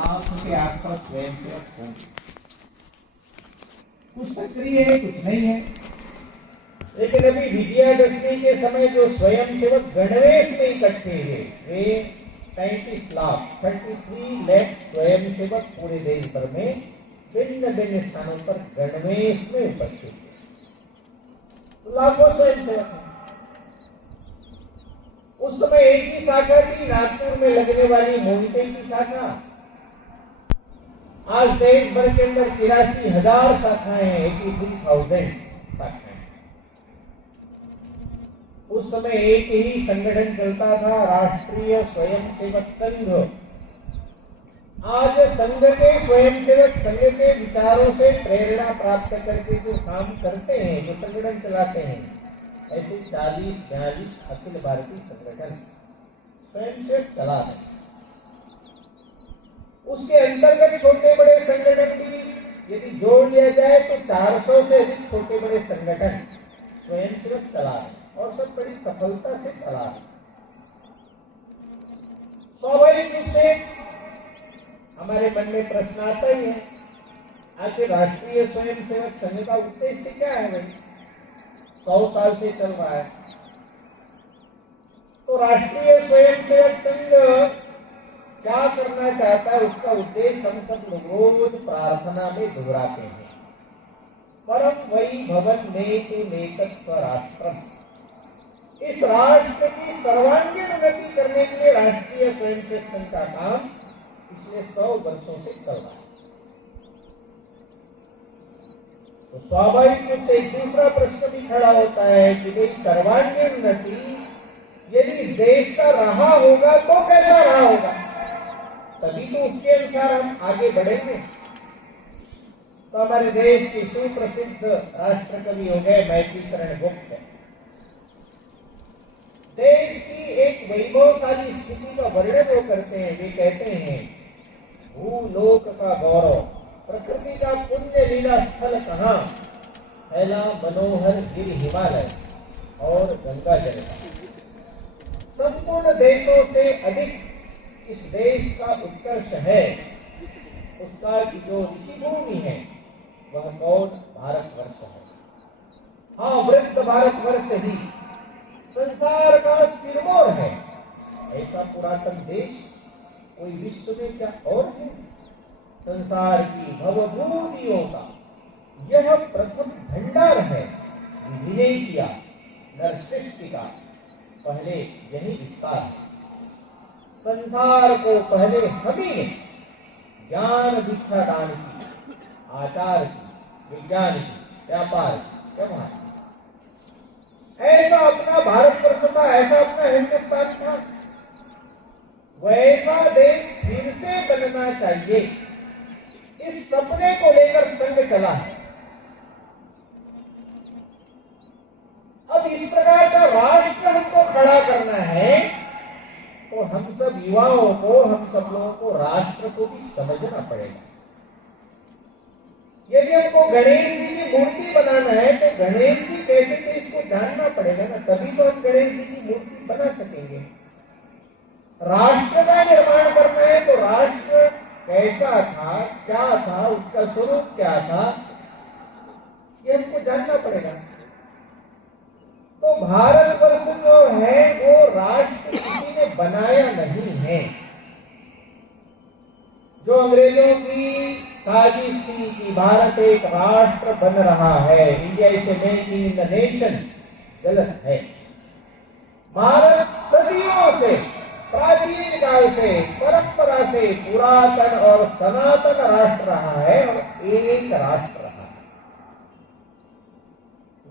आपके आसपास स्वयंसेवक हों, कुछ सक्रिय है कुछ नहीं है, लेकिन अभी विजयादशमी के समय जो स्वयंसेवक गणवेश में इकट्ठे हुए वे 33 लाख 33 लाख स्वयंसेवक पूरे देश भर में भिन्न भिन्न स्थानों पर गणवेश में उपस्थित थे। तो लाखों स्वयंसेवक हैं। उस समय एक ही शाखा थी, नागपुर में लगने वाली मोहिते की शाखा। आज देश भर के अंदर 83,000 शाखाएं हैं, 83,000 शाखाएं। उस समय एक ही संगठन चलता था, राष्ट्रीय स्वयंसेवक संघ। आज संघ के स्वयंसेवक संघ के विचारों से प्रेरणा प्राप्त करके जो काम करते हैं, जो संगठन चलाते हैं, ऐसे 40-42 अखिल भारतीय संगठन स्वयंसेवक चला रहे। उसके अंतर्गत छोटे बड़े संगठन भी यदि जोड़ लिया जाए तो 400 से अधिक छोटे बड़े संगठन स्वयंसेवक चला रहे और सब बड़ी सफलता से चला रहे। स्वाभाविक रूप से हमारे मन में प्रश्न आता ही है, आखिर राष्ट्रीय स्वयंसेवक संघ का उद्देश्य क्या है? भाई 100 साल से चल रहा है। तो राष्ट्रीय स्वयंसेवक संघ क्या करना चाहता है, उसका उद्देश्य हम सब लोग रोज प्रार्थना में दोहराते हैं। परम वही भवन नेति नेतस्व राष्ट्रम। इस राष्ट्र की सर्वांगीण उन्नति करने के लिए राष्ट्रीय स्वयंसेवक संघ का काम पिछले 100 वर्षों से चल रहा है। तो स्वाभाविक रूप से एक दूसरा प्रश्न भी खड़ा होता है कि भाई सर्वांगीण उन्नति यदि इस देश का रहा होगा तो कैसा रहा होगा, तभी तो उसके अनुसार हम आगे बढ़ेंगे। तो हमारे देश के सुप्रसिद्ध राष्ट्र कवि हो गए मैथिली शरण गुप्त। देश की एक वैभवशाली स्थिति का वर्णन वो करते हैं। वे कहते हैं, भूलोक का गौरव, प्रकृति का पुण्य लीला स्थल कहाँ, फैला मनोहर गिर हिमालय और गंगा जल। संपूर्ण देशों से अधिक इस देश का उत्कर्ष है, उसका जो ऋषि भूमि है वह कौन? भारतवर्ष है। हाँ, वृद्ध भारतवर्ष ही संसार का सिरमौर है। ऐसा पुरातन देश कोई विश्व में क्या और है? संसार की भवभूतियों का यह प्रथम भंडार है। विनय किया नर सृष्टि का पहले यही विस्तार है। संसार को पहले हम ही ने ज्ञान दीक्षा दान की, आचार की, विज्ञान की, व्यापार की, व्यवहार। ऐसा अपना भारतवर्ष था, ऐसा अपना हिंदुस्तान था। वैसा देश फिर से बनना चाहिए, इस सपने को लेकर संघ चला है। अब इस प्रकार का राष्ट्र हमको खड़ा करना है तो हम सब युवाओं को, हम सब लोगों को राष्ट्र को भी समझना पड़ेगा। यदि हमको गणेश जी की मूर्ति बनाना है तो गणेश जी कैसे थे इसको जानना पड़ेगा ना, तभी तो हम गणेश जी की मूर्ति बना सकेंगे। राष्ट्र का निर्माण करना है तो राष्ट्र कैसा था, क्या था, उसका स्वरूप क्या था, ये हमको जानना पड़ेगा। तो भारतवर्ष जो है वो राष्ट्र किसी ने बनाया नहीं है। जो अंग्रेजों की साजिश थी कि भारत एक राष्ट्र बन रहा है, India is a making the nation, गलत है। भारत सदियों से, प्राचीन काल से, परंपरा से पुरातन और सनातन राष्ट्र रहा है और एक राष्ट्र रहा है।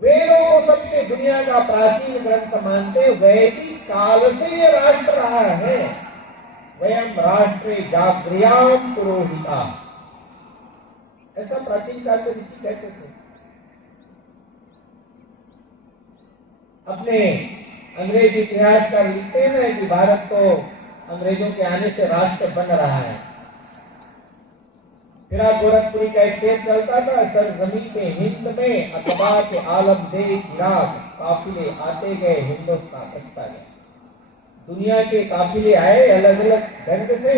वेदों को सबसे दुनिया का प्राचीन ग्रंथ मानते वैदिक काल से ये राष्ट्र रहा है। वयम राष्ट्रे जागृयाम पुरोहिता, ऐसा प्राचीन काल में ऋषि कहते थे। अपने अंग्रेज इतिहासकार लिखते हैं ना कि भारत तो अंग्रेजों के आने से राष्ट्र बन रहा है। फिर गोरखपुरी का एक शेर चलता था, सर जमीन पे हिंद में अकबा के आलम दे चिराग, काफिले आते गए हिंदुस्तान बसता गया। दुनिया के काफिले आए अलग अलग ढंग से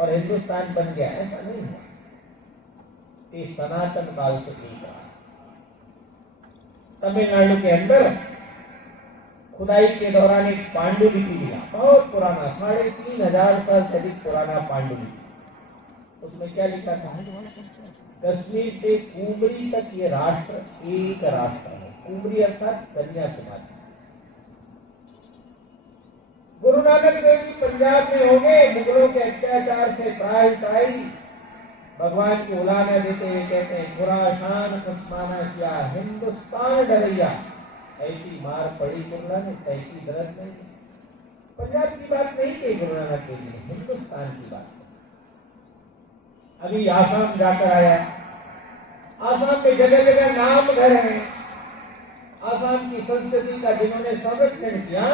और हिंदुस्तान बन गया, ऐसा नहीं हुआ। ये सनातन काल से बीत रहा है। तमिलनाडु के अंदर खुदाई के दौरान एक पांडुलिपि मिला, बहुत पुराना, 3500 साल से अधिक पुराना पांडुलिपि। उसमें क्या लिखा था? कश्मीर से कुमरी तक ये राष्ट्र एक राष्ट्र है। कुमरी अर्थात कन्याकुमारी। गुरु नानक देव जी पंजाब में हो गए, मुगलों के अत्याचार से त्राही भगवान की उलाहना देते हुए कहते हैं, खुरासान खसमाना किया, हिंदुस्तान डरैया, ऐसी मार पड़ी गुरु नानक, तैसी दर्द नहीं। पंजाब की बात नहीं की गुरु नानक देव जी ने, हिंदुस्तान की बात। अभी आसाम जाकर आया, आसाम में जगह जगह नाम घर हैं। आसाम की संस्कृति का जिन्होंने संरक्षण किया,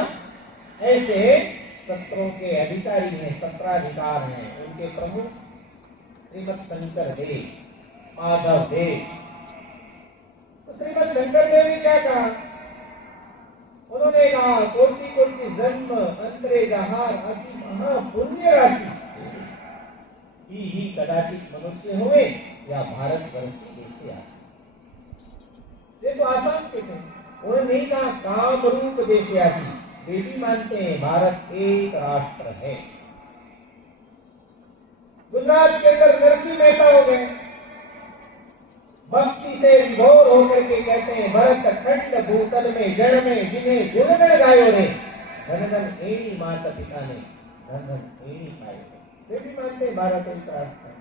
ऐसे सत्रों के अधिकारी हैं, सत्राधिकार हैं। उनके प्रमुख श्रीमद शंकर देव, माधव देव। तो श्रीमद शंकर देव ने क्या कहा? उन्होंने कहा, कोटि कोटि जन्म अंतरे जहार असी महापुण्य राशि ही कदाचित मनुष्य हुए या भारत वर्ष देश आए। देखो आसाम के थे, उन्होंने नहीं कहा काम रूप देशयासी। वे भी मानते हैं भारत एक राष्ट्र है। गुजरात के अंदर नरसिंह मेहता हो गए, भक्ति से विभोर होकर के कहते हैं, भरत खंड भूतल में जड़ में जिन्हें गुणगण गायो रे, धन धन एनी माता पिता ने धन धन एनी पाए। वे भी मानते हैं भारत एक राष्ट्र है।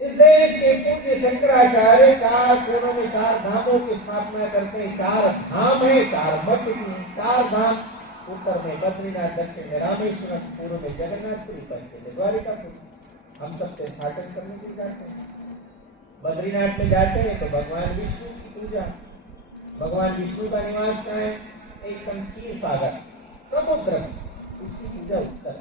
इस देश के पूज्य शंकराचार्य 4 कोनों में 4 धामों की स्थापना करते हैं। 4 धाम है, 4 मठ भी, 4 धाम। उत्तर में बद्रीनाथ, दक्षिण में रामेश्वरम, पूर्व में जगन्नाथपुरी, पश्चिम में द्वारिकापुरी। हम सब तीर्थाटन करने के लिए जाते हैं। बद्रीनाथ में जाते हैं तो भगवान विष्णु की पूजा, भगवान विष्णु का निवास कहाँ है? एकदम क्षीर सागर समुद्र में, उसकी पूजा उत्तर।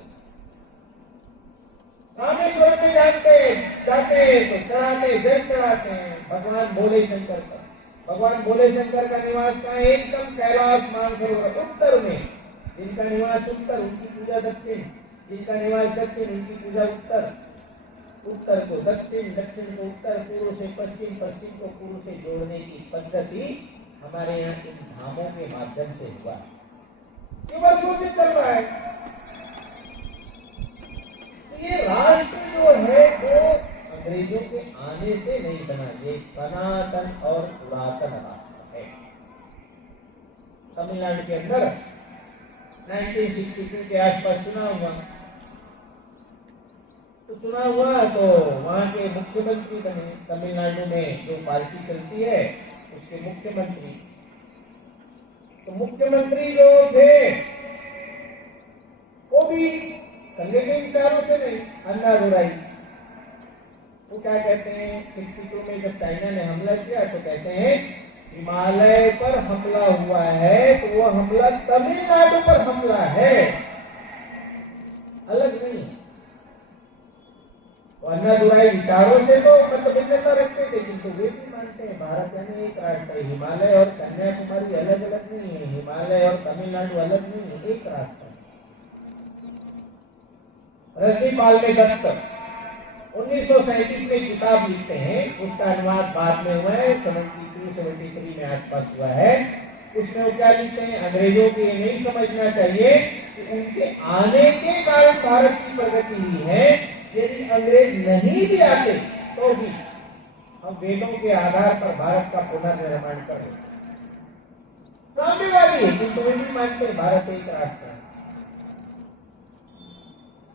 रामेश्वर में जाते तो चढ़ाते, जल चढ़ाते हैं भगवान भोले शंकर का। भगवान भोले शंकर का निवास कहाँ है? एकदम कैलाश मानसरोवर उत्तर में। जिनका निवास उत्तर, उनकी पूजा दक्षिण, जिनका निवास दक्षिण, उनकी पूजा उत्तर। उत्तर को दक्षिण, दक्षिण को उत्तर, पूर्व से पश्चिम, पश्चिम को पूर्व से जोड़ने की पद्धति हमारे यहाँ इन धामों के माध्यम से हुआ। ये वर्षों से चल रहा है। ये राष्ट्र जो है वो अंग्रेजों के आने से नहीं बना, ये सनातन और पुरातन राष्ट्र है। तमिलनाडु के अंदर 1962 के आसपास चुनाव हुआ, तो चुनाव हुआ तो वहां के मुख्यमंत्री बने। तमिलनाडु में जो पार्टी चलती है उसके मुख्यमंत्री, तो मुख्यमंत्री जो थे वो भी संघ के विचारों से नहीं, अंधाधुराई। वो क्या कहते हैं, 62 में जब चाइना ने हमला किया तो कहते हैं हिमालय पर हमला हुआ है, तो वो हमला तमिलनाडु पर हमला है, अलग नहीं। तो अंधाधुराई विचारों से तो मतभिन्नता रखते थे, किंतु वे भी मानते हैं भारत यानी एक राष्ट्र है। हिमालय और कन्याकुमारी अलग अलग नहीं है, हिमालय और तमिलनाडु अलग नहीं है, एक राष्ट्र है। रजनीपाल में दत्त 1937 में किताब लिखते हैं, उसका अनुवाद बाद में हुआ है, 72-73 में आसपास हुआ है। उसमें वो क्या लिखते हैं, अंग्रेजों को ये नहीं समझना चाहिए कि उनके आने के कारण भारत की प्रगति हुई है। यदि अंग्रेज नहीं भी आते तो भी हम वेदों के आधार पर भारत का पुनर्निर्माण कर रहे। साम्यवादी है, किंतु वे भी मानते हैं भारत एक राष्ट्र है।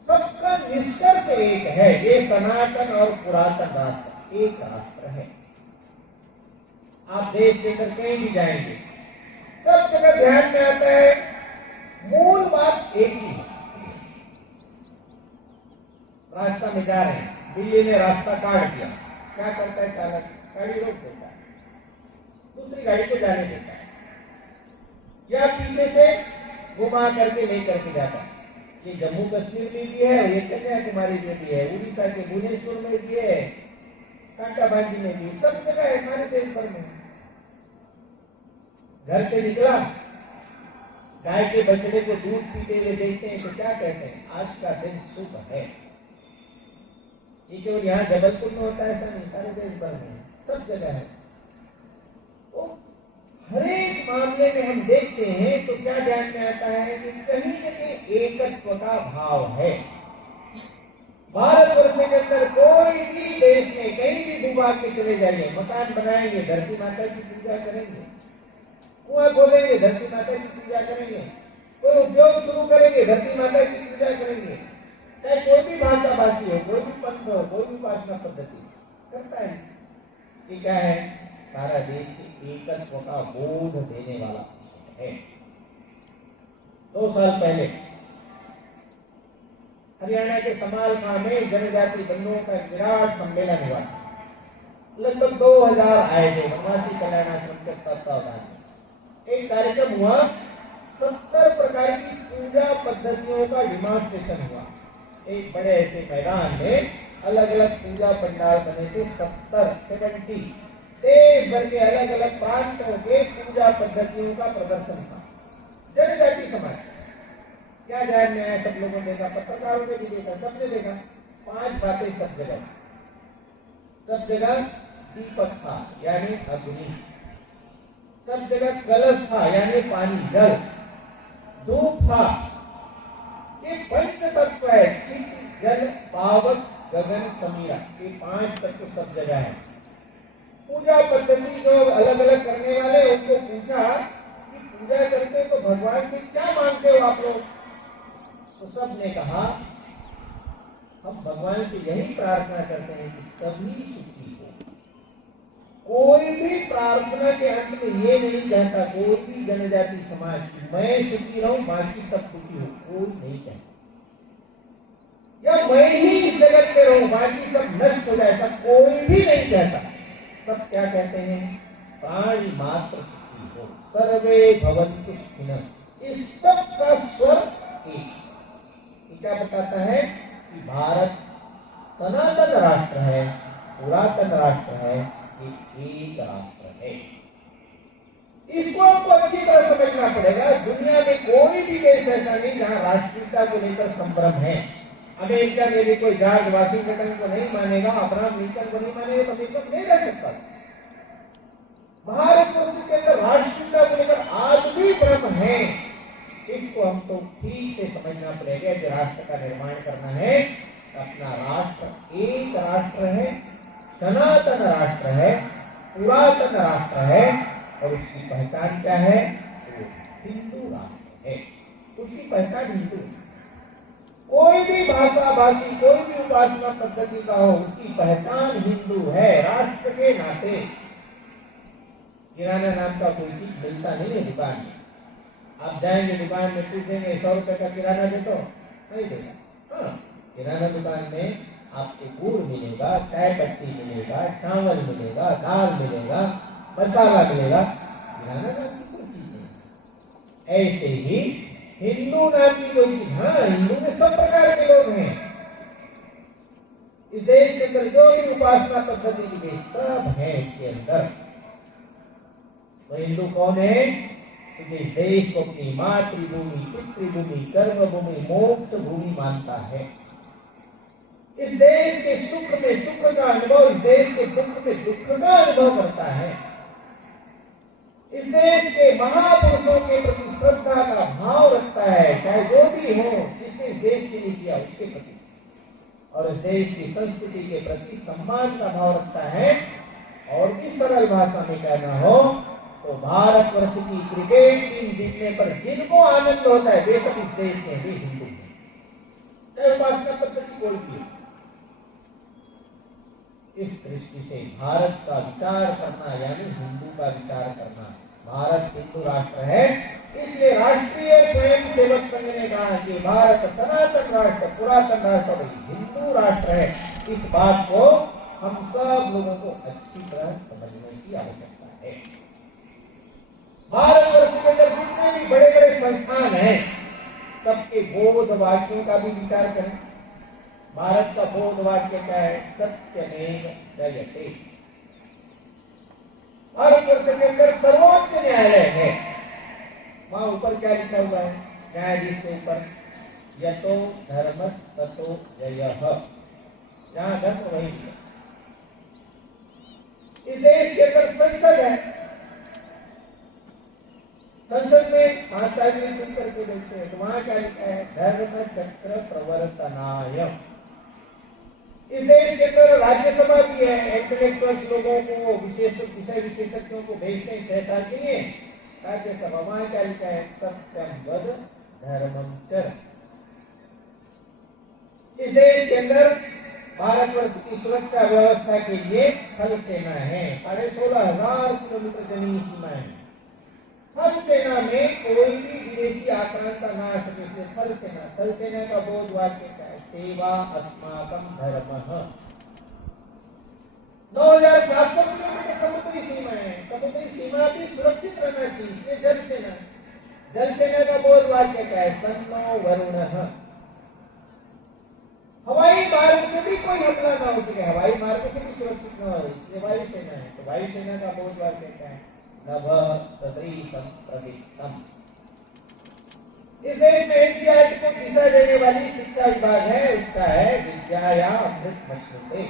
सबका निष्कर्ष एक है, ये सनातन और पुरातन राष्ट्र एक राष्ट्र है। आप देश लेकर कहीं भी जाएंगे, सब जगह ध्यान में आता है, मूल बात एक ही है। रास्ता में जा रहे हैं, बिल्ली ने रास्ता काट दिया, क्या करता है चालक? गाड़ी रोक देता है, दूसरी गाड़ी को जाने देता है, या पीछे से घुमा करके लेकर के जाता है। ये जम्मू कश्मीर में भी है, ये कन्याकुमारी में भी है, उड़ीसा के भुवनेश्वर में भी है, कांटाबाजी में भी, सब जगह है, सारे देश भर में। घर से निकला, गाय के बछड़े को दूध पीते हुए देखते हैं तो क्या कहते हैं? आज का दिन शुभ है। ये केवल यहाँ जबलपुर में होता है ऐसा नहीं, सारे देश भर में सब जगह है। तो हर एक मामले में हम देखते हैं तो क्या ध्यान में आता है कि कहीं न कहीं एकत्व का भाव है। भारतवर्ष के अंदर कोई भी देश में कहीं भी भूभाग में चले जाइए, मकान बनाएंगे, धरती माता की पूजा करेंगे, कुआं खोलेंगे, धरती माता की पूजा करेंगे, कोई उद्योग शुरू करेंगे, धरती माता की पूजा करेंगे। चाहे कोई भी भाषा भाषी हो, कोई भी पंथ हो, कोई भी उपासना पद्धति करता है। ये क्या है? सारा देश के एकत्व का बोध देने वाला है। 2 साल पहले हरियाणा के समालखां में जनजाति बंधुओं का विराट सम्मेलन हुआ। लगभग 2000 आए थे वनवासी कल्याणाश्रम के तत्वावधान में। एक कार्यक्रम हुआ, 70 प्रकार की पूजा पद्धतियों का डिमॉन्स्ट्रेशन हुआ। एक बड़े ऐसे मैदान में अलग अलग पूजा पंडाल बने थे। 70 देश भर के अलग अलग प्रांतों के पूजा पद्धतियों का प्रदर्शन था। जनजाति समाज क्या ध्यान में आया? सब लोगों ने देखा, पत्रकारों ने भी देखा, सबने देखा। 5 बातें सब जगह। सब जगह दीपक था यानी अग्नि, सब जगह कलश था यानी पानी जल, धूप था। ये पंच तत्व है, जल पावक गगन समीरा, ये 5 तत्व सब जगह है। पूजा पद्धति जो अलग अलग करने वाले उनको पूछा कि पूजा करते तो भगवान से क्या मांगते हो आप लोग? तो सब ने कहा हम भगवान से यही प्रार्थना करते हैं कि सभी सुखी हो। कोई भी प्रार्थना के अंत में ये नहीं कहता, कोई भी जनजाति समाज मैं सुखी रहूं बाकी सब सुखी हो, कोई नहीं कहता। या मैं ही इस जगत में रहूं बाकी सब नष्ट हो जाए, सब कोई भी नहीं कहता। सब क्या कहते हैं? प्राणी मात्र सुखी हो, सर्वे भवन्तु सुखिनः। इस सब का स्वर एक। क्या बताता है कि भारत सनातन राष्ट्र है, पुरातन राष्ट्र है, एक राष्ट्र है। इसको आपको अच्छी तरह समझना पड़ेगा। दुनिया में कोई भी देश ऐसा नहीं जहां राष्ट्रीयता को लेकर संभ्रम है। अमेरिका में भी कोई जॉर्ज वाशिंगटन को नहीं मानेगा, अब्राहम लिंकन को नहीं मानेगा तो अमेरिका नहीं रह सकता। भारतवर्ष के अंदर राष्ट्रीयता को लेकर आज भी भ्रम है। इसको हमको ठीक से समझना पड़ेगा कि राष्ट्र का निर्माण करना है। अपना राष्ट्र एक राष्ट्र है, सनातन राष्ट्र है, पुरातन राष्ट्र है और उसकी पहचान क्या है? वो हिंदू राष्ट्र है। उसकी पहचान हिंदू। कोई भी भाषा भाषी, कोई भी उपासना पद्धति का हो, उसकी पहचान हिंदू है। राष्ट्र के नाते किराना नाम का कोई चीज मिलता नहीं है दुकान में। आप जाएंगे दुकान में पूछेंगे 100 रुपए का किराना दे दो, नहीं देगा। हाँ, किराना दुकान में आपको गुड़ मिलेगा, चाय पत्ती मिलेगा, चावल मिलेगा, दाल मिलेगा, मसाला मिलेगा। किराना नाम की कोई चीज नहीं। ऐसे ही हिंदू नाम की कोई चीज, हाँ हिंदू में सब प्रकार के लोग हैं। इस देश के अंदर जो भी उपासना पद्धति की सब है इसके अंदर। तो हिंदू कौन है? तो इस देश को अपनी मातृभूमि, पितृभूमि, कर्मभूमि, मोक्ष भूमि मानता है। इस देश के सुख में सुख का अनुभव, इस देश के दुख में दुख का अनुभव करता है। इस देश के महापुरुषों के प्रति श्रद्धा का भाव रखता है, चाहे जो भी हो, जिसने इस देश के लिए किया उसके प्रति, और इस देश की संस्कृति के प्रति सम्मान का भाव रखता है। और भी सरल भाषा में कहना हो तो भारतवर्ष की क्रिकेट टीम जीतने पर जिनको आनंद होता है वे सब इस देश में भी हिंदू हैं, चाहे उपासना पद्धति कोई भी। इस दृष्टि से भारत का विचार करना यानी हिंदू का विचार करना। भारत हिंदू राष्ट्र है, इसलिए राष्ट्रीय स्वयं सेवक संघ ने कहा कि भारत सनातन राष्ट्र, पुरातन राष्ट्र, हिंदू राष्ट्र है। इस बात को हम सब लोगों को अच्छी तरह समझने की आवश्यकता है। भारतवर्ष के अंदर जितने भी बड़े बड़े संस्थान हैं सबके बोध वाक्यों का भी विचार करें। भारत का बोध वाक्य क्या है? सत्यमेव जयते। भारतवर्ष के अंदर सर्वोच्च न्यायालय है। वहां ऊपर क्या लिखा हुआ है न्यायाधीश के ऊपर, यतो धर्म ततो जयः, जहां धर्म वही है। इस देश के अंदर संसद है, संसद में 5 आदमी चुन करके बैठते हैं, तो वहां क्या लिखा है धर्म चक्र प्रवर्तनाय। इस देश के अंदर राज्यसभा भी है, इंटेलेक्चुअल्स लोगों को, विशेष विषय विशेषज्ञों को भेजते हैं 6 साल के लिए राज्यसभा। वहां क्या लिखा है सत्यम वद धर्मम चर। इस देश के अंदर भारतवर्ष की सुरक्षा व्यवस्था के लिए थल सेना है, 16,500 किलोमीटर जमीनी सीमाएं हैं। थल सेना में कोई भी विदेशी आक्रांता ना आ सके, इसलिए थल सेना। थल सेना का बोध वाक्य क्या है सेवा अस्माकम धर्मः। 9,700 किलोमीटर समुद्री सीमाएं हैं, समुद्री सीमा भी सुरक्षित रहना चाहिए, इसलिए जल सेना। जल सेना का बोध वाक्य क्या है सन्नो वरुणः। हवाई मार्ग से भी कोई हमला ना हो सके, हवाई मार्ग से भी सुरक्षित न हो, इसलिए वायुसेना है। तो वायुसेना का बोध वाक्य क्या है नभ सदृशम प्रदीप्तम। इस देश में एनसीईआरटी को दिशा देने वाली शिक्षा विभाग है, उसका है विद्याया अमृत मश्नुते।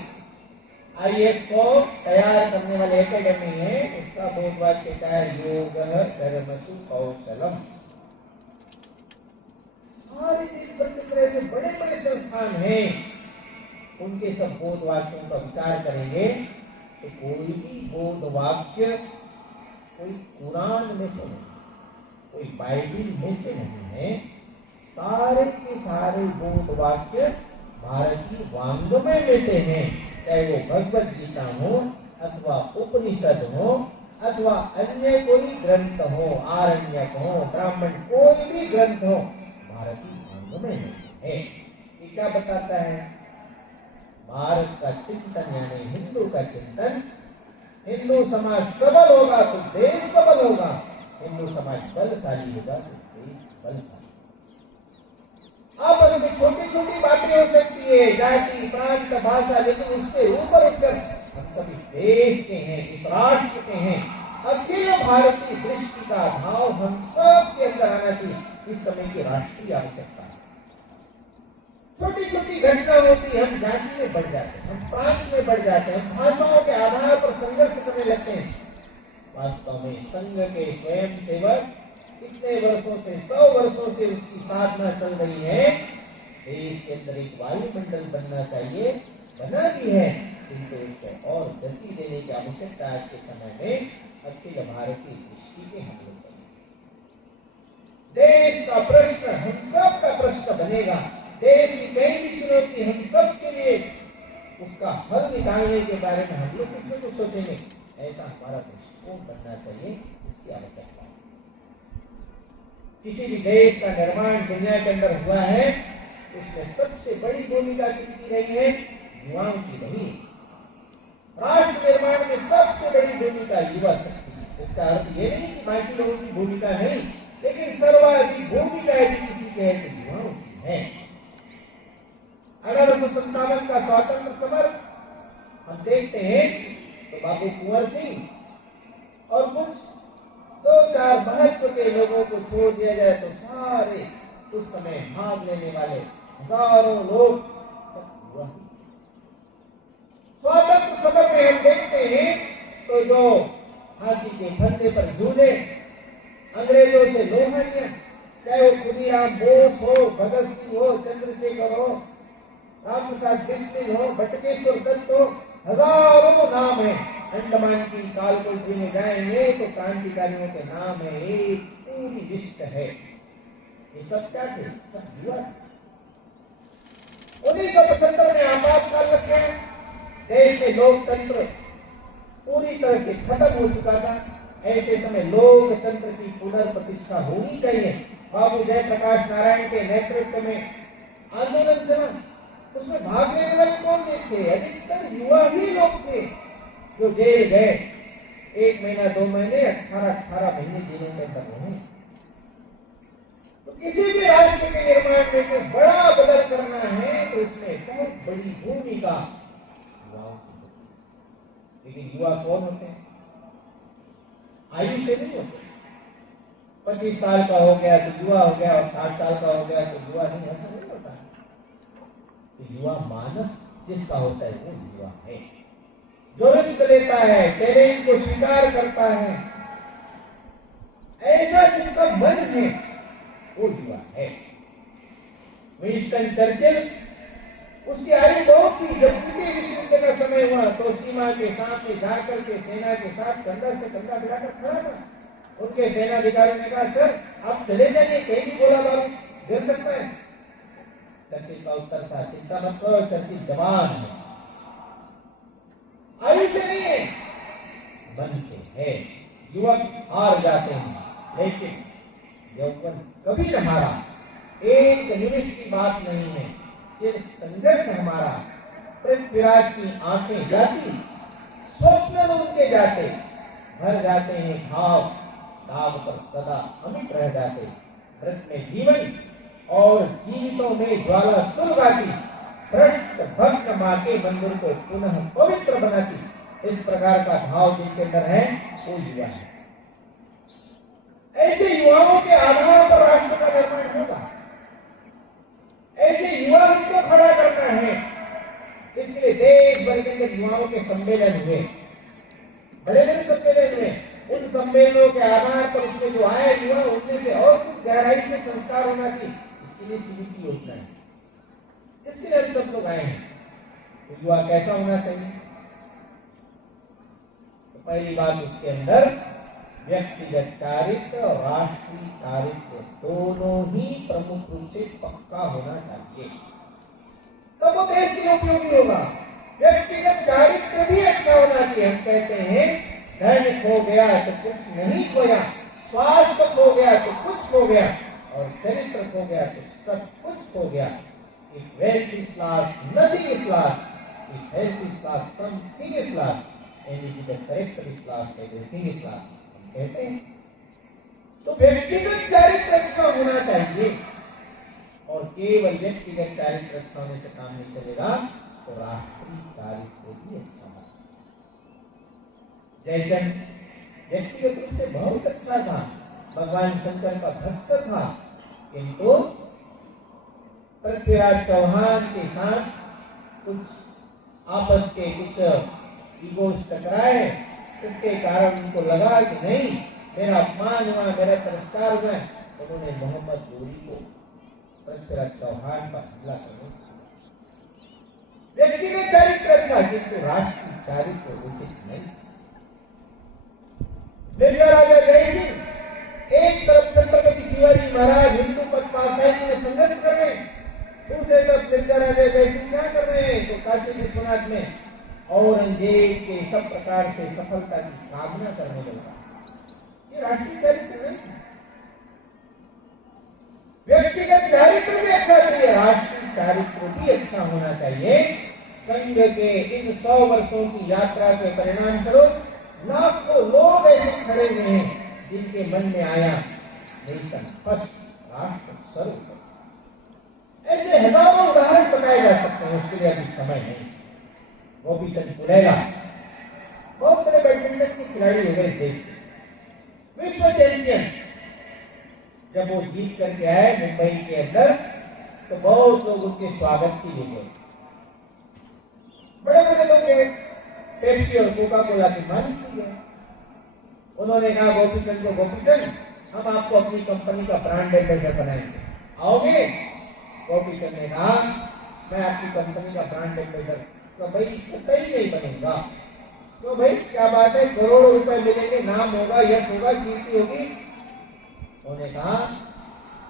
आईएएस को तैयार करने वाले एकेडमी है, उसका बोध वाक्य क्या है योग धर्मसु कौशलम। सारे देश भर के तरह से बड़े बड़े संस्थान हैं, उनके सब बोध वाक्यों का विचार करेंगे तो कोई भी बोध वाक्य कोई कुरान में से नहीं, कोई बाइबिल में से नहीं है। सारे के सारे बोध वाक्य भारतीय वाङ्मय में से हैं, चाहे वो भगवद गीता हो अथवा उपनिषद हो अथवा अन्य कोई ग्रंथ हो, आरण्यक हो, ब्राह्मण, कोई भी ग्रंथ हो, भारतीय वाङ्मय में है। ये क्या बताता है भारत का चिंतन यानी हिंदू का चिंतन। हिंदू समाज सबल होगा तो देश सबल होगा, हिंदू समाज बलशाली होगा तो देश बलशाली। आपस में छोटी छोटी बातें हो सकती है, जाति प्रांत भाषा, लेकिन उससे ऊपर उठकर हम सब इस देश के हैं, इस राष्ट्र के हैं। अखिल भारतीय दृष्टि का भाव हम सब के अंदर आना चाहिए, इस समय की राष्ट्रीय आवश्यकता है। छोटी छोटी घटना होती है, हम जाति में बढ़ जाते हैं, हम प्रांत में बढ़ जाते हैं, हम भाषाओं के आधार पर संघर्ष करने लगते हैं। वास्तव में संघ के स्वयं सेवक कितने वर्षों से 100 वर्षों से उसकी साधना चल रही है। देश के अंदर एक वायुमंडल बनना चाहिए, बना भी है, किंतु उसको और गति देने की आवश्यकता आज के समय में अखिल भारतीय दृष्टि के हम लोग करें। देश का प्रश्न हम सब का प्रश्न बनेगा, देश की कहीं भी चुनौती हम सब के लिए उसका हल निकालने के बारे में हम लोग कुछ न कुछ सोचेंगे। ऐसा हमारा दृष्टिकोण बनना चाहिए, इसकी आवश्यकता है। किसी भी देश का निर्माण दुनिया के अंदर हुआ है, उसमें सबसे बड़ी भूमिका किसकी रही है युवाओं की रही। राष्ट्र निर्माण में सबसे बड़ी भूमिका युवा शक्ति। इसका अर्थ ये नहीं कि बाकी लोगों की भूमिका नहीं, लेकिन सर्वाधिक भूमिका यदि किसी के है तो युवाओं की है। 1857 का स्वतंत्र समर हम देखते हैं तो बाबू कुंवर सिंह और कुछ 2-4 महत्व के लोगों को छोड़ दिया जाए तो सारे उस समय भाग लेने वाले हजारों लोग हुआ। स्वतंत्र समर में हम देखते हैं तो जो फांसी के फंदे पर झूले, अंग्रेजों से लोहानिया, चाहे वो खुदीराम बोस हो, भगत सिंह हो, चंद्रशेखर हो, राम प्रसाद बिस्मिल हो, बटुकेश्वर दत्त हो, हजारों नाम है। अंडमान की कालकोठरी में जाएंगे तो क्रांतिकारियों के नाम है, एक पूरी लिस्ट है। ये सब क्या थे? सब युवा। 1975 में आपातकाल लग गया, देश में लोकतंत्र पूरी तरह से खत्म हो चुका था। ऐसे समय लोकतंत्र की पुनर्प्रतिष्ठा होनी चाहिए। बाबू जयप्रकाश नारायण के नेतृत्व में आंदोलन चला, उसमें भाग लेने वाले कौन थे? अधिकतर युवा ही लोग थे जो जेल गए। 1 महीना 2 महीने 18 महीने जेलों के अंदर रहे। तो किसी भी राष्ट्र के निर्माण में कोई बड़ा बदल करना है तो इसमें बहुत बड़ी भूमिका युवाओं की होती है। लेकिन युवा कौन होते हैं? आयु से नहीं होते, 25 साल का हो गया तो युवा हो गया और 60 साल का हो गया तो युवा नहीं, ऐसा नहीं होता। तो युवा मानस जिसका होता है वो युवा है, जो रिस्क लेता है, टैलेंट को स्वीकार करता है, ऐसा जिसका मन है वो युवा है। विंस्टन चर्चिल, उसकी आयु बहुत थी। जब द्वितीय विश्व युद्ध का समय हुआ तो सीमा के सामने जाकर के सेना के साथ कंधा से कंधा मिलाकर खड़ा था। उनके सेनाधिकारी ने कहा, सर आप चले जाइए, कहीं भी गोला बारूद गिर सकता है। चर्चिल का उत्तर था, चिंता मत करो, चर्चिल जवान है, आयु से नहीं है, मन से है। युवक हार जाते हैं लेकिन यौवन कभी न हारा। एक निमिष की बात नहीं है, सिर्फ संघर्ष हमारा। पृथ्वीराज की आंखें जाती, स्वप्न उनके जाते, भर जाते हैं भाव, दाव पर सदा अमिट रह जाते। मृत में जीवन और जीवितों में ज्वाला सुलगाती, भ्रष्ट भक्त मां के मंदिर को पुनः पवित्र बनाती। इस प्रकार का भाव जिनके अंदर है वो युवा है। ऐसे युवाओं के आधार पर राष्ट्र का निर्माण होगा। ऐसे युवा को खड़ा करना है। इसके लिए देश भर के अंदर युवाओं के सम्मेलन हुए, बड़े बड़े सम्मेलन हुए। उन सम्मेलनों के आधार पर उसमें जो आए युवा, उनमें से और कुछ गहराई से संस्कार होना चाहिए। इसके लिए सीधी की योजना है, इसके लिए हम सब लोग आए हैं। तो युवा कैसा होना चाहिए? तो पहली बात, उसके अंदर व्यक्तिगत चारित्र और राष्ट्रीय चारित्र दोनों ही प्रमुख रूप से पक्का होना चाहिए, तब वो देश के लिए उपयोगी होगा। व्यक्तिगत चारित्र भी अच्छा होना चाहिए। हम कहते हैं धन खो गया तो कुछ नहीं खोया, स्वास्थ्य खो गया तो कुछ खो गया, और चरित्र खो गया तो सब कुछ खो गया। If wealth is lost, nothing is lost. If health is lost, something is lost. And if the character is lost, everything is lost. कहते हैं तो व्यक्तिगत चारित्र अच्छा होना चाहिए, और केवल व्यक्तिगत चारित्र अच्छा होने से काम नहीं चलेगा, तो राष्ट्रीय चारित्र भी अच्छा होगा। जयचंद व्यक्तिगत रूप से बहुत अच्छा था, भगवान शंकर का भक्त था, किंतु पृथ्वीराज चौहान के साथ कुछ आपस के कुछ ईगोस टकराए, इसके कारण उनको लगा कि नहीं, मेरा अपमान हुआ, मेरा तिरस्कार हुआ। उन्होंने मोहम्मद गोरी को पृथ्वीराज चौहान पर हमला करने। व्यक्तिगत चारित्र था, किंतु राष्ट्रीय चारित्र उचित नहीं। मिर्जा राजा जय सिंह एक तरफ छत्रपति शिवाजी महाराज हिंदू पथ पाशाही के लिए संघर्ष कर रहे हैं, दूसरे तरफ मिर्जा राजा जय सिंह क्या कर रहे हैं? तो काशी विश्वनाथ में औरंगजेब के सब प्रकार से सफलता की कामना करने लगा। ये राष्ट्रीय चारित्र नहीं, व्यक्तिगत चारित्र भी अच्छा चाहिए, राष्ट्रीय चारित्र भी अच्छा होना चाहिए। संघ के इन 100 वर्षों की यात्रा के परिणाम स्वरूप लाखों लोग ऐसे खड़े हुए हैं जिनके मन में आया नेशन फर्स्ट, राष्ट्र स्वरूप। ऐसे हजारों उदाहरण बताए जा सकते हैं, उसके लिए अभी समय नहीं। गोपीचंद पुलेला बहुत बड़े बैडमिंटन के खिलाड़ी हो गए देश के, विश्व चैंपियन। जब वो जीत करके आए मुंबई के अंदर, तो बहुत लोग उनके स्वागत के लिए गए। बड़े बड़े लोग गए, पेप्सी और कोका कोला की मालिक की गए। उन्होंने कहा गोपीचंद को, गोपीचंद हम आपको अपनी कंपनी का ब्रांड एम्बेसडर बनाएंगे, आओगे? गोपीचंद ने कहा मैं आपकी कंपनी का ब्रांड एम्बेसडर तो भाई कतई नहीं बनेगा। तो भाई क्या बात है, करोड़ों रुपए मिलेंगे, नाम होगा, यश होगा, कीर्ति होगी। उन्होंने कहा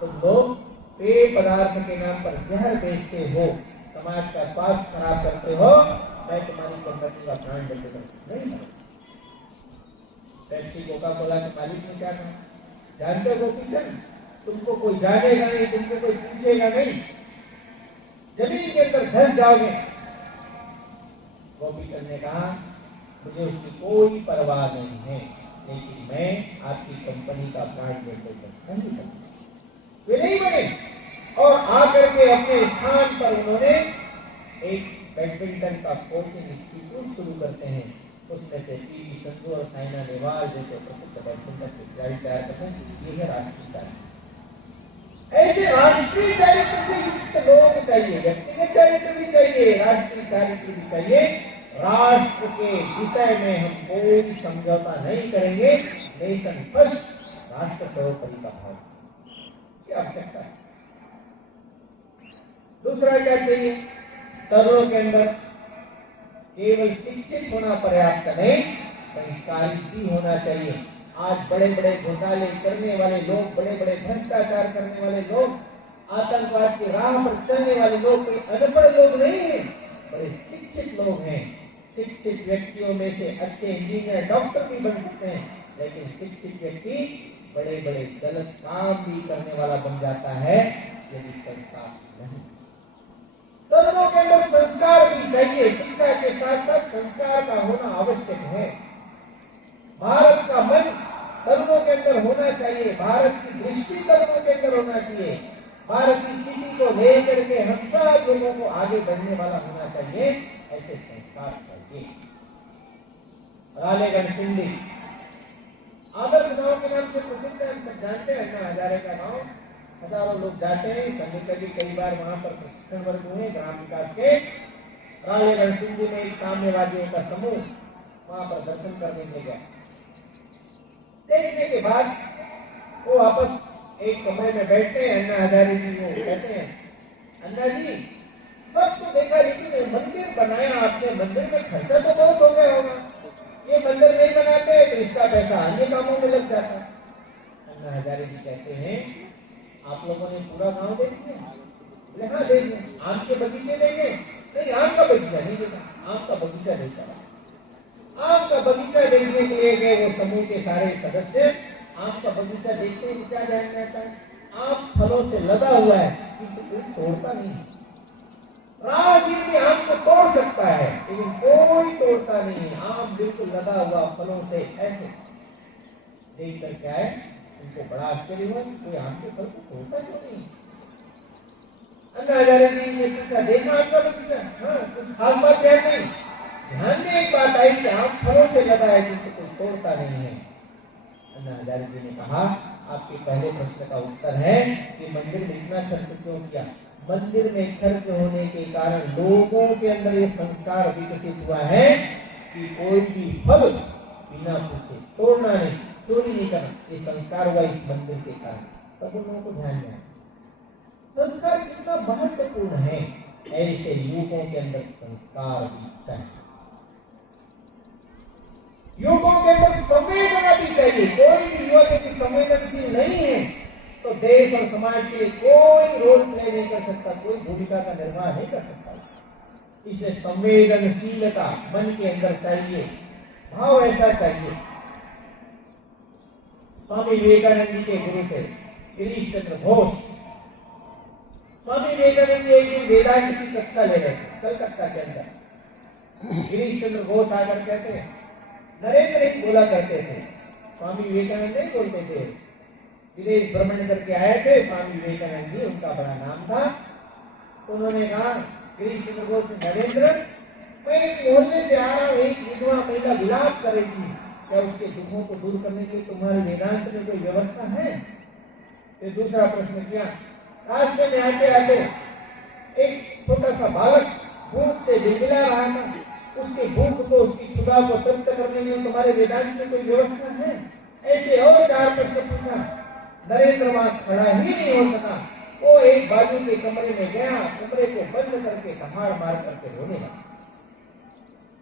तुम लोग पेय पदार्थ के नाम पर जहर बेचते हो, समाज का स्वास्थ्य खराब करते हो, मैं तुम्हारी कंपनी का ब्रांड एम्बेसडर नहीं हूं। पेप्सी कोका कोला के मालिक ने क्या कहा, जानते हो गोपीचंद, तुमको कोई जानेगा नहीं, तुमको कोई पूछेगा नहीं, जमीन के अंदर धस जाओगे। गोपीचंद ने कहा मुझे उसकी कोई परवाह नहीं है, लेकिन मैं आपकी कंपनी का ब्रांड एम्बेसडर नहीं बनूंगा। वे नहीं बने, और आकर के अपने स्थान पर उन्होंने एक बैडमिंटन का कोचिंग इंस्टीट्यूट शुरू करते हैं, उसमें से पीवी सिंधु और साइना नेहवाल जैसे प्रसिद्ध बैडमिंटन के खिलाड़ी तैयार करते हैं। ये है राष्ट्रीय चरित्र। ऐसे राष्ट्रीय चरित्र से युक्त लोग चाहिए, व्यक्तिगत चरित्र भी चाहिए, राष्ट्रीय चरित्र भी चाहिए। राष्ट्र के विषय में हम कोई समझौता नहीं करेंगे। नेशन फर्स्ट, राष्ट्र सर्वोपरि का भाव, इसकी आवश्यकता है। दूसरा क्या चाहिए? तरुणों के अंदर केवल शिक्षित होना पर्याप्त नहीं, संस्कारित भी होना चाहिए। आज बड़े बड़े घोटाले करने वाले लोग, बड़े बड़े भ्रष्टाचार करने वाले लोग, आतंकवाद की राह पर चलने वाले लोग कोई अनपढ़ लोग नहीं हैं, बड़े शिक्षित लोग हैं। शिक्षित व्यक्तियों में से अच्छे इंजीनियर, डॉक्टर भी बन सकते हैं, लेकिन शिक्षित व्यक्ति बड़े बड़े गलत काम भी करने वाला बन जाता है यदि संस्कार नहीं। तरुणों के अंदर संस्कार भी चाहिए, शिक्षा के साथ साथ संस्कार का होना आवश्यक है। भारत का मन तरुणों के अंदर होना चाहिए, भारत की दृष्टि तरुणों के अंदर होना चाहिए, भारत की स्थिति को लेकर के हम सब लोगों को आगे बढ़ने वाला होना चाहिए। ऐसे संस्कार चाहिए। रालेगण सिंधी आदर्श गांव के नाम से प्रसिद्ध है, हम सब जानते हैं। अन्ना हजारे का गांव, हजारों लोग जाते हैं, कभी कई बार वहां पर प्रशिक्षण वर्ग हुए ग्राम विकास के। रालेगण सिंधी में एक साम्यवादियों का समूह वहां पर दर्शन करने के गया। देखने के बाद वो वापस एक कमरे में बैठते हैं। अन्ना हजारे जी को कहते हैं, अन्ना जी सब तो देखा, लेकिन मंदिर बनाया आपने, मंदिर में खर्चा तो बहुत हो गया होगा, ये मंदिर नहीं बनाते तो इसका पैसा अन्य कामों में लग जाता। अन्ना हजारे जी कहते हैं, आप लोगों ने पूरा गांव देख लिया? बोले हाँ देख लिया। आम के बगीचे देखे? नहीं, आम का बगीचा नहीं देखा, आम का बगीचा देखा। आम का बगीचा देखने के लिए गए वो समूह के सारे सदस्य। आम का बगीचा देखते हैं, क्या ध्यान में आता है? आम फलों से लदा हुआ है, किंतु कोई तोड़ता नहीं। राहगीर भी आम को तोड़ सकता है, लेकिन कोई तोड़ता नहीं। आम बिल्कुल लदा हुआ फलों से ऐसे देख कर क्या है, उनको बड़ा आश्चर्य हुआ कि कोई आम के फल को तोड़ता क्यों नहीं। अन्ना हजारे जी ने पूछा, देखा आपका बगीचा? हाँ, कुछ खास बात क्या नहीं। ध्यान में एक बात आई कि आम फलों से लदा है, किंतु कोई तोड़ता नहीं है। अन्ना हजारे जी ने कहा, आपके पहले प्रश्न का उत्तर है कि मंदिर में इतना खर्च क्यों किया। मंदिर में खर्च होने के कारण लोगों के अंदर ये संस्कार विकसित हुआ है कि कोई भी फल बिना पूछे तोड़ना नहीं, चोरी नहीं करना। ये संस्कार हुआ इस मंदिर के कारण, तब उन लोगों को ध्यान में आया संस्कार कितना महत्वपूर्ण है। ऐसे युवकों के अंदर संस्कार भी चाहिए, युवकों के अंदर संवेदना भी चाहिए। कोई भी युवक यदि संवेदनशील नहीं है तो देश और समाज के लिए कोई रोल प्ले नहीं कर सकता, कोई भूमिका का निर्वाह नहीं कर सकता। इसलिए संवेदनशीलता मन के अंदर चाहिए, भाव ऐसा चाहिए। स्वामी विवेकानंद जी के गुरु थे गिरीश चंद्र घोष। स्वामी विवेकानंद जी एक दिन वेदांत की कक्षा ले रहे थे कलकत्ता के अंदर। गिरीश चंद्र घोष आकर कहते हैं, नरेंद्र एक बोला करते थे, स्वामी विवेकानंद नहीं बोलते थे। विदेश भ्रमण करके आए थे स्वामी विवेकानंद जी, उनका बड़ा नाम था। उन्होंने कहा, गिरीश चंद्र घोष, नरेंद्र मैं एक मोहल्ले से आ रहा हूँ, एक विधवा महिला विलाप कर रही थी, क्या उसके दुखों को दूर करने के लिए तुम्हारे वेदांत में कोई व्यवस्था है? फिर दूसरा प्रश्न किया, रास्ते में आते आते एक छोटा सा बालक भूख से बिलबिला रहा था, उसकी भूख को, उसकी क्षुधा को तृप्त करने के लिए तुम्हारे वेदांत में कोई व्यवस्था है? ऐसे और चार प्रश्न पूछा। नरेंद्र वहां खड़ा ही नहीं हो सका, वो एक बाजू के कमरे में गया, कमरे को बंद करके कहाड़ मार करके रोने लगा।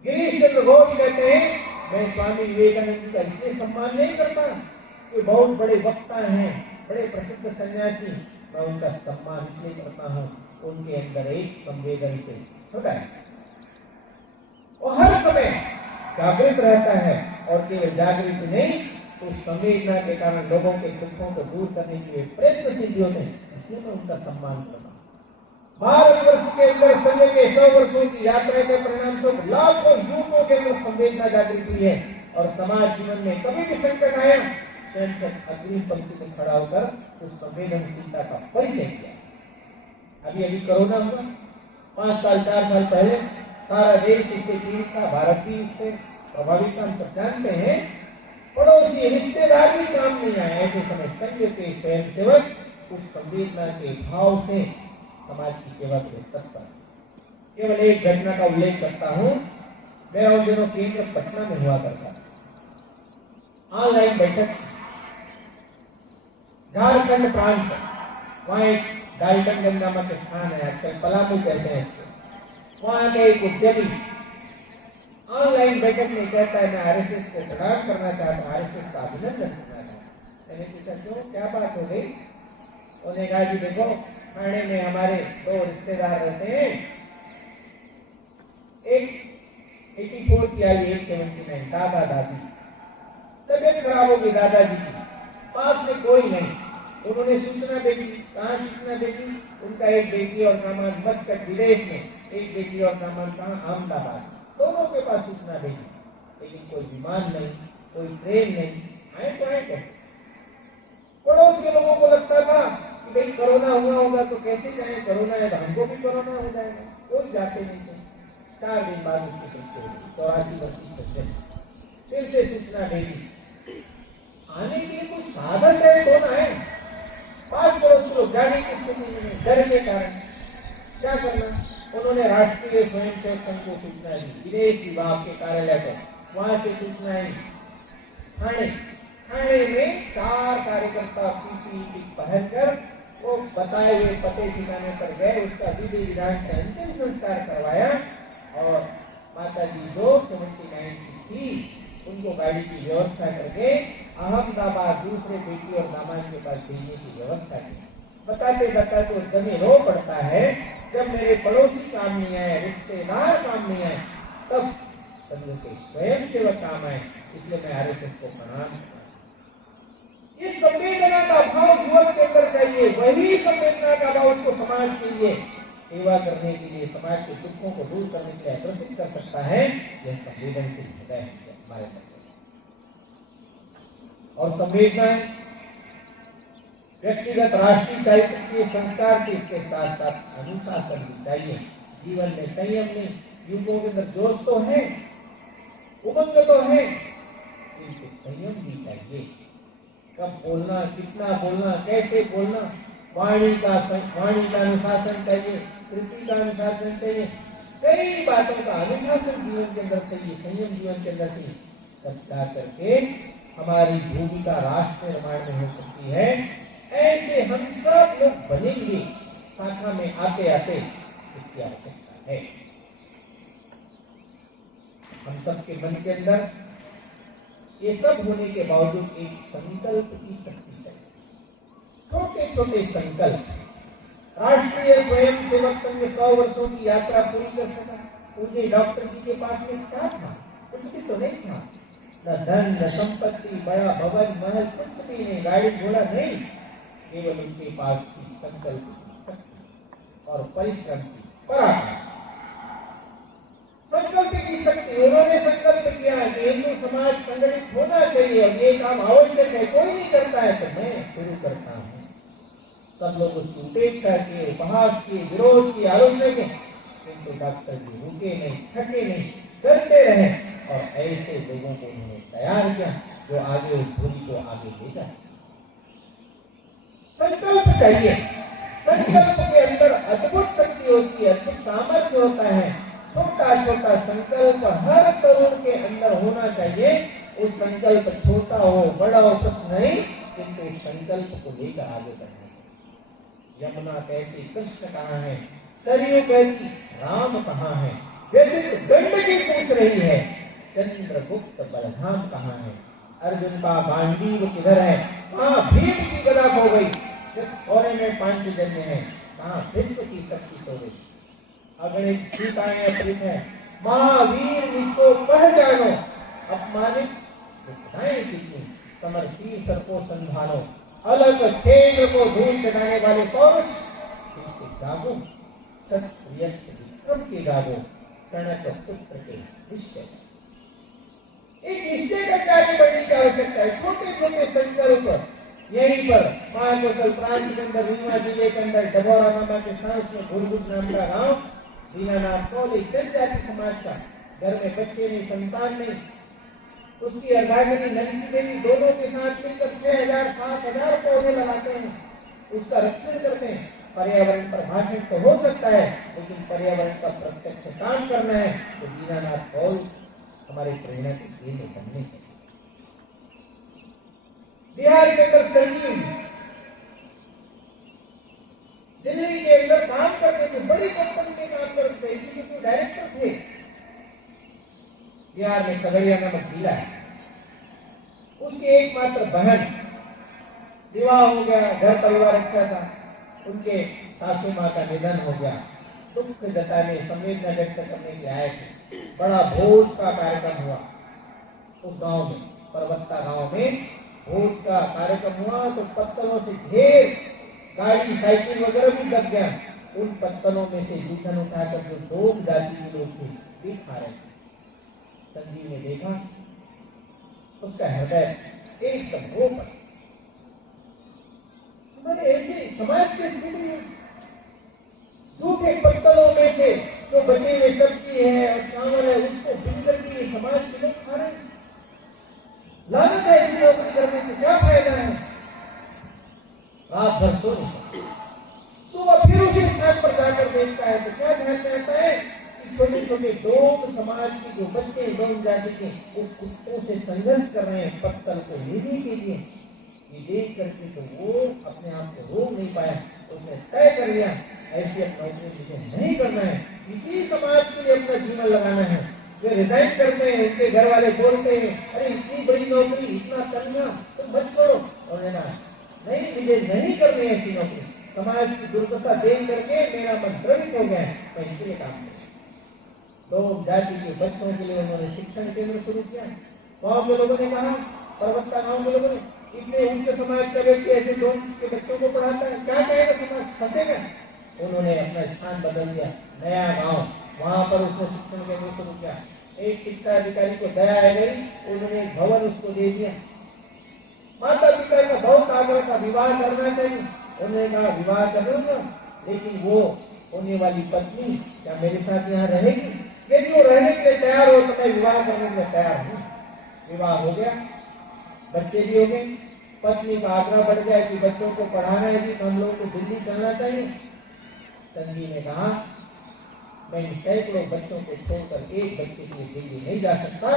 गिरीश चंद्र घोष कहते हैं, मैं स्वामी विवेकानंद जी का इसलिए सम्मान नहीं करता कि बहुत बड़े वक्ता हैं, बड़े प्रसिद्ध सन्यासी, मैं उनका सम्मान इसलिए करता हूँ, उनके अंदर एक संवेदनशील होता है, वो हर समय जागृत रहता है, और केवल जागृत नहीं तो संवेदना के कारण लोगों के दुखों को दूर करने के लिए प्रयत्नशील होते हैं, इसलिए मैं उनका सम्मान करता हूँ। भारतवर्ष के अंदर संघ के 100 वर्षों की यात्रा के परिणाम स्वरूप लाखों युवकों के अंदर संवेदना जागृत हुई है, और समाज जीवन में कभी भी संकट आया, स्वयं से अग्रिम पंक्ति में खड़ा होकर उस संवेदनशीलता का परिचय किया। अभी अभी कोरोना हुआ, 5 साल 4 साल पहले सारा देश इससे पीड़ित था, भारत भी इससे प्रभावित हम सब जानते हैं, पड़ोसी रिश्तेदार भी काम नहीं आए। ऐसे समय संघ के स्वयंसेवक उस संवेदना के भाव से समाज की सेवा के तत्पर। केवल एक घटना का उल्लेख करता हूं। मेरा उन दिनों केंद्र पटना में हुआ करता, ऑनलाइन बैठक, झारखंड प्रांत, वहां एक डाल्टनगंज नामक स्थान है, आजकल पलामू कहते हैं इसको। वहां के एक उद्यमी ऑनलाइन बैठक में कहता है, मैं आरएसएस को प्रणाम करना चाहता हूं, आरएसएस का अभिनंदन करना चाहता हूं। मैंने पूछा क्यों, क्या बात हो गई? उन्होंने कहा कि देखो, थाने में हमारे 2 रिश्तेदार रहते हैं, एक 84 की आयु, एक 79, दादा दादी, तबियत खराब होगी दादाजी की, पास में कोई नहीं। उन्होंने सूचना भेजी। कहाँ सूचना भेजी? उनका एक बेटी और सामान मस्कट विदेश में, एक बेटी और सामान कहाँ, अहमदाबाद, दोनों के पास सूचना भेजी, लेकिन कोई विमान नहीं, कोई ट्रेन नहीं, आए तो आए कैसे? पड़ोस के लोगों को लगता था कि भाई कोरोना हुआ होगा तो कैसे जाए, कोरोना है तो हमको भी कोरोना हो जाएगा, कोई जाते नहीं थे। 4 दिन बाद उसकी मृत्यु हो गई, 84 वर्षीय। फिर से सूचना भेजी। आने के लिए कुछ साधन तय होना है, पास पड़ोस को जाने की स्थिति में डर के कारण क्या करना? उन्होंने राष्ट्रीय स्वयंसेवक संघ को सूचना दी, विदेश विभाग के कार्यालय को, वहां से सूचना आई। थाने में 4 कार्यकर्ता पीपीई किट पहनकर वो बताए हुए पते ठिकाने पर गए, उसका विधि विधान से अंतिम संस्कार करवाया और माता जी जो 79 की थी उनको गाड़ी की व्यवस्था करके अहमदाबाद दूसरे बेटी और दामाद के पास भेजने की व्यवस्था की। बताते बताते उस समय रो पड़ता है, जब मेरे पड़ोसी काम नहीं आए, रिश्तेदार काम नहीं आए, तब संघ के स्वयंसेवक काम आए, इसलिए मैं आरएसएस को प्रणाम करता हूं। इस संवेदना का भाव युवक के अंदर चाहिए, वही संवेदना का भाव उसको समाज के लिए सेवा करने के लिए, समाज के दुखों को दूर करने के लिए अग्रसित कर सकता है। यह संवेदनशील हृदय है हमारे अंदर। और संवेदना व्यक्तिगत राष्ट्रीय साहित्य संस्कार के इसके साथ साथ अनुशासन भी चाहिए। जीवन में संयम नहीं, युवकों के अंदर जोश तो है, उमंग तो है, किंतु संयम भी चाहिए। कब बोलना, कितना बोलना, कैसे बोलना, वाणी का अनुशासन चाहिए, कृति का अनुशासन चाहिए, कई बातों का अनुशासन जीवन के अंदर चाहिए, संयम जीवन के अंदर चाहिए। तब जा करके हमारी भूमिका राष्ट्र निर्माण में हो सकती है। ऐसे हम सब लोग बनेंगे, शाखा में आते आते इसकी आवश्यकता है। हम सबके मन के अंदर ये सब होने के बावजूद एक संकल्प की शक्ति है, छोटे छोटे संकल्प। राष्ट्रीय स्वयंसेवक संघ 100 वर्षों की यात्रा पूरी कर सका। उनके डॉक्टर जी के पास में क्या था? कुछ भी तो नहीं था, न धन, न संपत्ति, बड़ा भवन महल, कुछ भी नहीं, गाड़ी घोड़ा नहीं, केवल उनके पास की संकल्प की शक्ति और परिश्रम की पराकाष्ठा। संकल्प की शक्ति, उन्होंने संकल्प किया कि हिंदू समाज संगठित होना चाहिए और ये काम आवश्यक है, कोई नहीं करता है तो मैं शुरू करता हूँ। सब लोग उसकी उपेक्षा किए, उपहास किए, विरोध की, आलोचना की, किंतु डॉक्टर जी रुके नहीं, थके नहीं, करते रहे और ऐसे लोगों को उन्होंने तैयार किया जो आगे उस धुरी को आगे ले जा। संकल्प चाहिए, संकल्प के अंदर अद्भुत शक्ति होती है, अद्भुत सामर्थ्य होता है। छोटा छोटा संकल्प हर तरुण के अंदर होना चाहिए। उस संकल्प छोटा हो बड़ा हो प्रश्न नहीं, किंतु उस संकल्प को लेकर आगे बढ़ना चाहिए। यमुना कहती कृष्ण कहाँ है, सरयू कहती राम कहाँ है, व्यतीत गंडकी पूछ रही है, चंद्रगुप्त बलराम कहाँ है, अर्जुन का गांडीव किधर है, कहाँ भीम की गदा खो गई, जिस कोने में पांचजन्य है, कहाँ विश्व की शक्ति सो गई। अगणित सीताएं अपरित है, महावीर जिसको पहचानो, अपमानित घटनाएं कितनी, समर शीर्ष को संधानो, अलग क्षेत्र को धूल चढ़ाने वाले पौरुष, फिर से जागो, क्षत्रिय विक्रम के गावो, कनक पुत्र के निश्चय। एक निश्चय करके आगे बढ़ने की आवश्यकता है। छोटे छोटे संकल्प यहीं पर महाकोशल प्रांत के अंदर, रीवा जिले के अंदर डभौरा नामा के स्थान, उसमें भूलभुट नाम का गांव, दीनानाथ कौल, एक जनजाति समाज का, घर में बच्चे नहीं, संतान नहीं, उसकी अर्धांगिनी नंदी देवी दोनों के साथ मिलकर 6,000-7,000 पौधे लगाते हैं, उसका रक्षण करते हैं। पर्यावरण पर भाषण तो हो सकता है, लेकिन पर्यावरण का प्रत्यक्ष काम करना है तो दीनानाथ पॉल हमारे प्रेरणा के केंद्र बनने चाहिए। बिहार के अंदर संजीव दिल्ली के अंदर काम करते थे, बड़ी कंपनी में काम करते थे, एग्जीक्यूटिव डायरेक्टर थे। बिहार में खगड़िया नामक जिला है, उसकी एकमात्र बहन विवाह हो गया, घर परिवार अच्छा था, उनके सासू माँ का निधन हो गया। दुख जताने, संवेदना व्यक्त करने के आए थे। बड़ा भोज का कार्यक्रम हुआ उस गांव में, परबत्ता गांव में भोज का कार्यक्रम हुआ तो पत्तलों से ढेर गाड़ी साइकिल वगैरह भी लग गया। उन पत्तलों में से जूठन उठाकर जो लोग जाति के लोग थे वे खा रहे थे। संजीव ने देखा, उसका हृदय एकदम रो पड़ा। हमारे ऐसे समाज की स्थिति है, जूठे पत्तलों में से जो बचे हुए सब्जी है और चावल है उसको बिल्कुल भी समाज के लोग खा रहे हैं। लागत है ऐसी नौकरी करने से क्या फायदा है? रात भर सो नहीं सकते, सुबह फिर उसी स्थान पर जाकर देखता है तो क्या ध्यान में आता है कि छोटे छोटे लोग समाज के जो बच्चे गौ जाति के वो कुत्तों से संघर्ष कर रहे हैं पत्तल को लेने के लिए। ये देख करके तो वो अपने आप को रोक नहीं पाया, उसने तय कर लिया ऐसी अब नौकरी मुझे नहीं करना है, इसी समाज के लिए अपना जीवन लगाना है। वे रिजाइन करते हैं, उनके घर वाले बोलते हैं अरे इतनी बड़ी नौकरी, इतना तनख्वाह तो मत छोड़ो, और नहीं मुझे नहीं करनी ऐसी नौकरी, समाज की दुर्दशा देख करके मेरा मन द्रवित हो गया है, मैं इसके लिए काम करूँ। लोग जाति के बच्चों के लिए उन्होंने शिक्षण केंद्र शुरू किया। गाँव के लोगों ने कहा, परबत्ता गाँव के लोगों ने, इतने उनके समाज का व्यक्ति ऐसे लोग के बच्चों को पढ़ाता है, क्या कहेगा समाज, फंसेगा। उन्होंने अपना स्थान बदल दिया, नया गांव, वहां पर उसने शिक्षण केंद्र शुरू किया। एक शिक्षा अधिकारी को दया आ गई, उन्होंने एक भवन उसको दे दिया। माता पिता का बहुत आग्रह था विवाह करना चाहिए, उन्होंने कहा विवाह करूंगा, लेकिन वो होने वाली पत्नी क्या मेरे साथ यहाँ रहेगी? यदि वो रहने के लिए तैयार हो तो मैं विवाह करने के लिए तैयार हूँ। विवाह हो गया, बच्चे भी हो गए, पत्नी का आग्रह बढ़ गया कि बच्चों को पढ़ाना है कि हम लोगों को दिल्ली चलना चाहिए। संजीव ने कहा मैं इन सैकड़ों बच्चों को छोड़कर एक बच्चे के लिए दिल्ली नहीं जा सकता,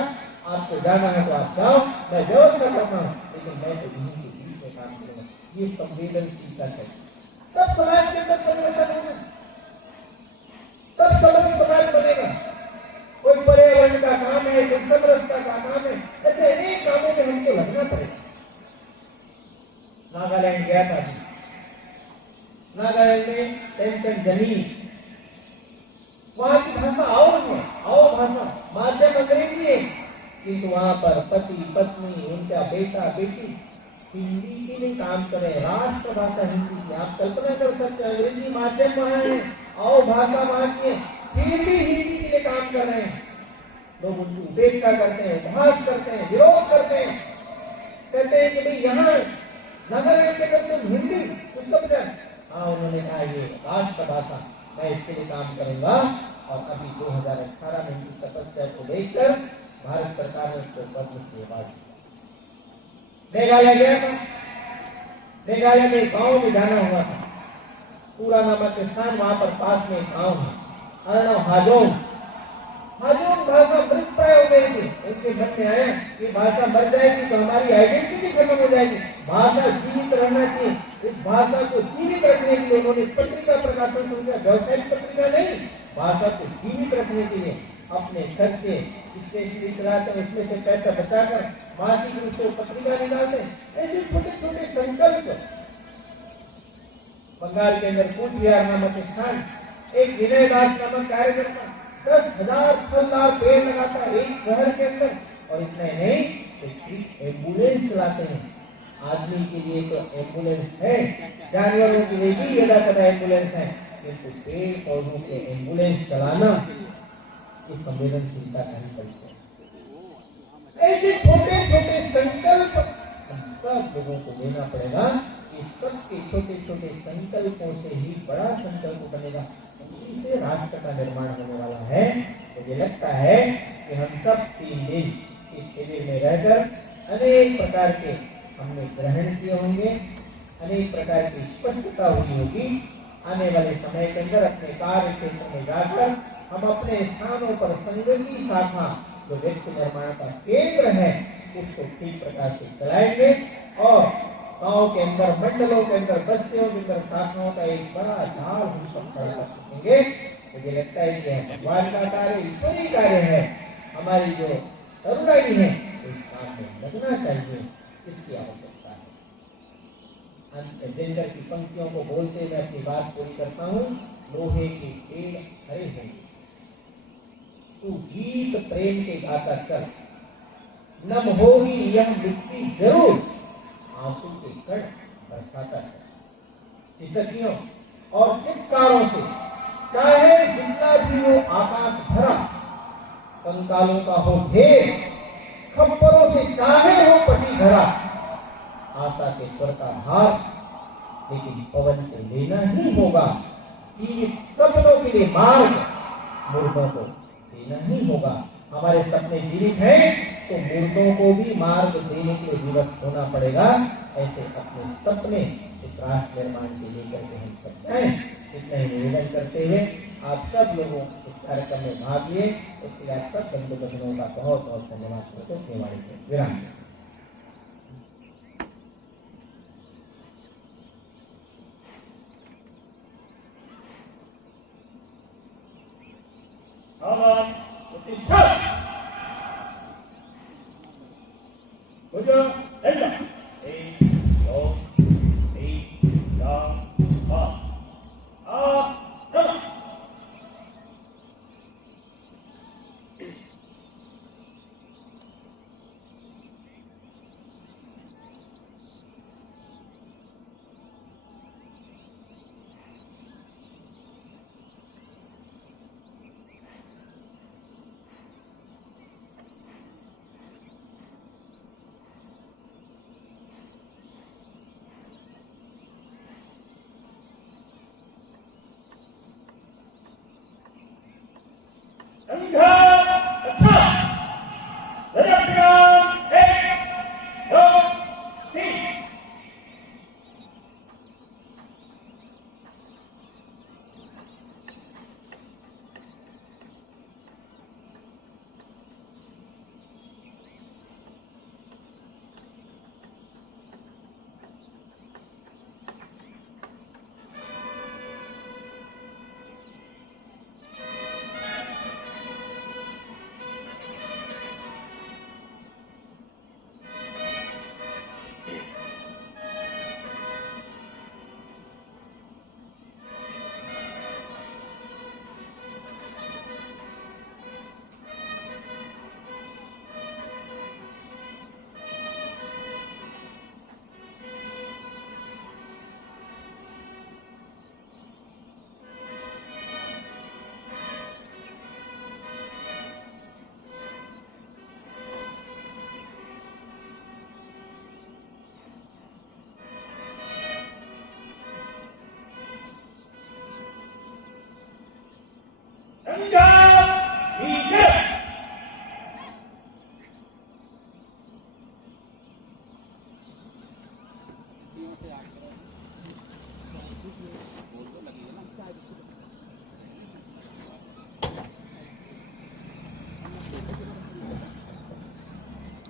आपको जाना है तो आप जाओ, मैं व्यवस्था करता हूँ, लेकिन मैं तो दिल्ली के बीच में काम करूंगा। ये संवेदनशीलता है, तब समाज के अंदर परिवर्तन होगा, तब समरस समाज बनेगा। कोई पर्यावरण का काम है, कोई समरसता का काम है, ऐसे अनेक कामों में हमको लगना पड़ेगा। नागालैंड गया था, नागालैंड में टेंशन जमीन, वहां की भाषा और है, और भाषा माध्यम अंग्रेजी है, किंतु वहां पर पति पत्नी उनका बेटा बेटी हिंदी के लिए काम करें, राष्ट्रभाषा हिंदी की। आप कल्पना कर सकते हैं, अंग्रेजी माध्यम वहां है और भाषा वहां की है, फिर भी हिंदी के लिए काम कर रहे हैं। लोग उनकी उपेक्षा करते हैं, उपहास करते हैं, विरोध करते हैं, कहते हैं कि भाई यहाँ नागालैंड के अंदर तुम हिंदी उसको बता। हाँ, उन्होंने कहा ये राष्ट्रभाषा, मैं इसके लिए काम करूंगा। और अभी 2018 में इनकी तपस्या को लेकर भारत सरकार ने उसको पद्म श्री अवार्ड दिया। मेघालय गया था, मेघालय में गांव में जाना हुआ था, पूरा नामक स्थान, वहां पर पास में गांव है, अरनव हाजोंग। हाजोंग भाषा मृत प्राय हो गई थी, उनके मन में आया कि भाषा मर जाएगी तो हमारी आइडेंटिटी खत्म हो जाएगी, भाषा जीवित रहना चाहिए। इस भाषा को जीवित रखने के लिए उन्होंने पत्रिका प्रकाशन शुरू किया, व्यावसायिक पत्रिका नहीं, भाषा को जीवित रखने के लिए अपने खर्चे स्टेशनरी चलाते, उसमें से पैसा बचाकर मासिक रूप से पत्रिका निकालते। ऐसे छोटे छोटे संकल्प। बंगाल के अंदर कूचबिहार नामक स्थान, एक विनय दास नामक कार्यकर्ता 10,000 फलदार पेड़ लगाता है एक शहर के अंदर, और इतना नहीं तो एम्बुलेंस चलाते हैं। आदमी के लिए तो एम्बुलेंस है, जानवरों के लिए भी यदा कदा एम्बुलेंस है, किंतु पेड़ पौधों के एम्बुलेंस चलाना ये संवेदनशीलता का ही परिचय है। ऐसे छोटे छोटे संकल्प हम सब लोगों को लेना पड़ेगा। इस सबके छोटे छोटे संकल्पों से ही बड़ा संकल्प बनेगा, उसी से राष्ट्र का निर्माण होने वाला है। मुझे लगता है कि हम सब 3 दिन इस शिविर में रहकर अनेक प्रकार के हमने ग्रहण किए होंगे, अनेक प्रकार की स्पष्टता हुई होगी। आने वाले समय के अंदर अपने कार्य क्षेत्र में जाकर हम अपने स्थानों पर संगति शाखा जो व्यक्ति निर्माण का केंद्र है उसको ठीक प्रकार से चलाएंगे और गांव के अंदर, मंडलों के अंदर, बस्तियों के अंदर शाखाओं का एक बड़ा जाल हम सब खड़ा कर सकेंगे। मुझे लगता है कि भगवान का कार्य, ईश्वरीय कार्य है। हमारी जो तरुणाई है इस काम में लगना चाहिए, इसकी आवश्यकता है। अंत दिनकर की पंक्तियों को बोलते मैं अपनी बात पूरी करता हूँ। लोहे के पेड़ हरे हैं, तू गीत प्रेम के गाता चल, नम होगी यह मिट्टी जरूर, आंसू के कण बरसाता है। सिसकियों और चित्कारों से चाहे जितना भी हो आकाश भरा, कंकालों का हो ढेर, खप्परों से चाहे हो पटी भरा, आशा के स्वर का भार, लेकिन पवन को लेना ही होगा। जीवित सपनों के लिए मार्ग मुर्दों को देना ही होगा। हमारे सपने जीवित हैं तो मुर्दों को भी मार्ग देने के लिए विवश होना पड़ेगा। ऐसे अपने सपने इस राष्ट्र निर्माण के लेकर के हम सब जाएं। इतना ही निवेदन करते हुए आप सब लोगों इस कार्यक्रम में भाग लिए, उसके लिए आप सब बंधु भजनों का बहुत बहुत धन्यवाद करते हैं। विराम।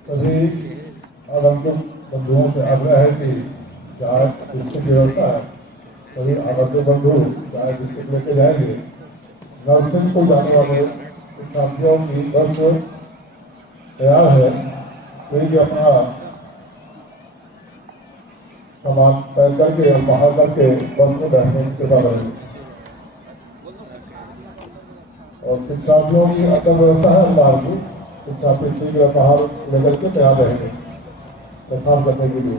सभी आगंतुक बंधुओं से आग्रह है कि चाय बिस्कुट की व्यवस्था है। सभी आगंतुक बंधु चाय बिस्कुट लेके जाएंगे। नर्सिंग को जाने वाले छात्रों की बस तैयार है, कोई भी अपना सामान पैक करके और बाहर करके बस में बैठने की कृपा करेंगे। और शिक्षार्थियों की अंदर व्यवस्था है बाहर की, शिक्षार्थी शीघ्र बाहर लेकर के तैयार रहेंगे प्रस्थान करने के लिए।